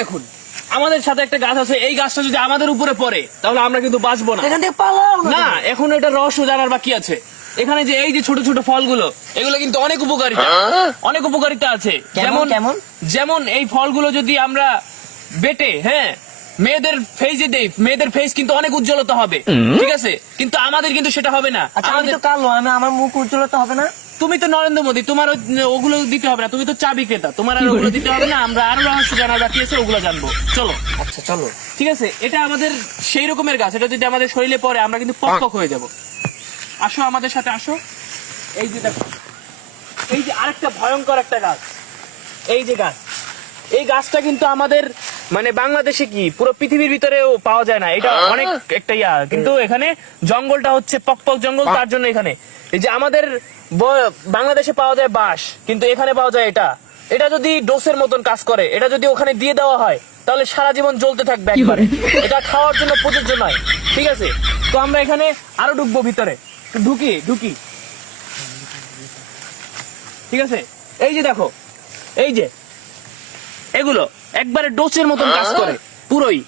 দেখুন আমাদের সাথে একটা গাছ আছে, এই গাছটা যদি আমাদের উপরে পড়ে তাহলে আমরা কিন্তু বাঁচবো না। এখান থেকে পালাও না, এখন এটা রহস্য জানার বাকি আছে। এখানে যে এই যে ছোট ছোট ফলগুলো, এগুলো কিন্তু অনেক উপকারিতা আছে। যেমন কেমন? যেমন এই ফলগুলো যদি আমরা বেটে মেয়েদের ফেসে দেই, মেয়েদের ফেস কিন্তু অনেক উজ্জ্বলতা হবে, ঠিক আছে? কিন্তু আমাদের কিন্তু সেটা হবে না। আচ্ছা আমি তো কালো, আমার মুখ উজ্জ্বলতা হবে না। তুমি তো নরেন্দ্র মোদী, তোমার ওগুলো দিতে হবে না, তুমি তো চা বিক্রেতা, তোমার আর ওগুলো দিতে হবে না। আমরা আরো রহস্য জানার বাকি আছে, ওগুলো জানবো। চলো। আচ্ছা চলো। ঠিক আছে, এটা আমাদের সেই রকমের গাছ, এটা যদি আমাদের শরীরে পড়ে আমরা কিন্তু পক হয়ে যাব। আসো আমাদের সাথে আসো। এই যে দেখো, এই যে আরেকটা ভয়ঙ্কর একটা গাছ, এই যে গাছ, এই গাছটা কিন্তু আমাদের মানে বাংলাদেশে কি পুরো পৃথিবীর ভিতরেও পাওয়া যায় না। এটা অনেক একটা কিন্তু এখানে জঙ্গলটা হচ্ছে পকপক জঙ্গল, তার জন্য এখানে এই যে আমাদের বাংলাদেশে পাওয়া যায় বাঁশ, কিন্তু এখানে পাওয়া যায় এটা। এটা যদি ডোসের মতন কাজ করে, এটা যদি ওখানে দিয়ে দেওয়া হয় তাহলে সারা জীবন জ্বলতে থাকবে একবারে। এটা খাওয়ার জন্য প্রযোজ্য নয়, ঠিক আছে? তো আমরা এখানে আরো ঢুকবো ভিতরে, ঢুকি, ঠিক আছে? এই যে দেখো, এই যে এগুলো একবারে ডোসের মতন কাজ করে পুরোই।